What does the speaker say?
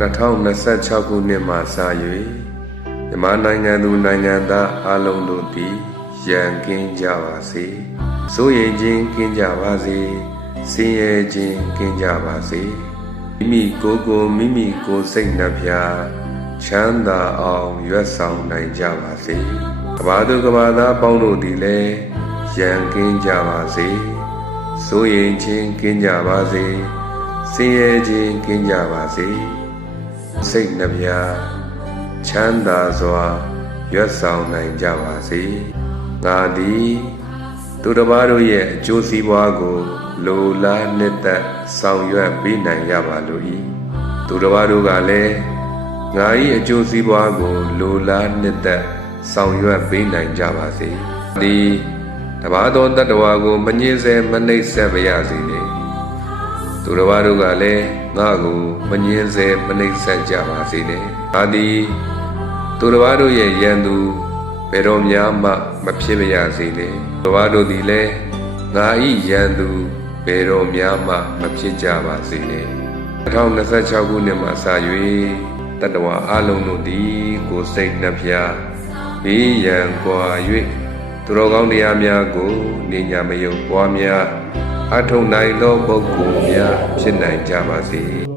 2026 ခုနှစ်မှစ၍မြန်မာနိုင်ငံသူနိုင်ငံသားအားလုံးတို့သည်ရန်ကင်းကြပါစေ။စိုးရိမ်ခြင်းကင်းကြပါစေ။ဆင်းရဲခြင်းကင်းကြပါစေ။မိမိကိုယ်စိတ်နှပြချမ်းသာအောင်ရွတ်ဆောင်နိုင်ကြပါစေ။ကမ္ဘာသူကမ္ဘာသားပေါင်းတို့သည်လည်းရန်ကင်းကြပါစေ။စိုးရိမ်ခြင်းကင်းကြပါစေ။ဆင်းရဲခြင်းကင်းကြပါစေ။စိတ်နှပြချမ်းသာစွာရွတ်ဆောင်နိုင်ကြပါစေ။ငါသည်သူတစ်ပါးတို့ရဲ့အကျိုးစီးပွားကိုလိုလားနှစ်သက်ဆောင်ရွက်ပေးနိုင်ရပါလို့၏သူတစ်ပါးတို့ကလည်းငါ၏အကျိုးစီးပွားကိုလိုလားနှစ်သက်ဆောင်ရွက်ပေးနိုင်ကြပါစေ။ဒီတပါးသောတတ္တဝါကိုမငြင်းဆဲမနှိပ်စက်ပါရစေလေ။သူတစ်ပါးတို့ကလည်းငါကိုမငြင်းဆဲမနှိပ်စက်ကြပါစေနဲ့။ငါသည်သူတစ်ပါးတို့ရဲ့ရန်သူဘယ်တော်များမှမဖြစ်ပါရစေလေ။သူတစ်ပါးတို့သည်လည်းငါ၏ရန်သူဘယ်တော်များမှမဖြစ်ကြပါစေနဲ့2026ခုနှစ်မှစ၍တတ္တဝါအလုံးတို့သည်ကိုယ်စိတ်နှပြဘေးရန်ကွာ၍သူတော်ကောင်းတရားများကိုနေညာမယုံပွားများအထုံနိုင်သောပုဂ္ဂိုလ်များဖြစ်နိုင်ကြပါစေ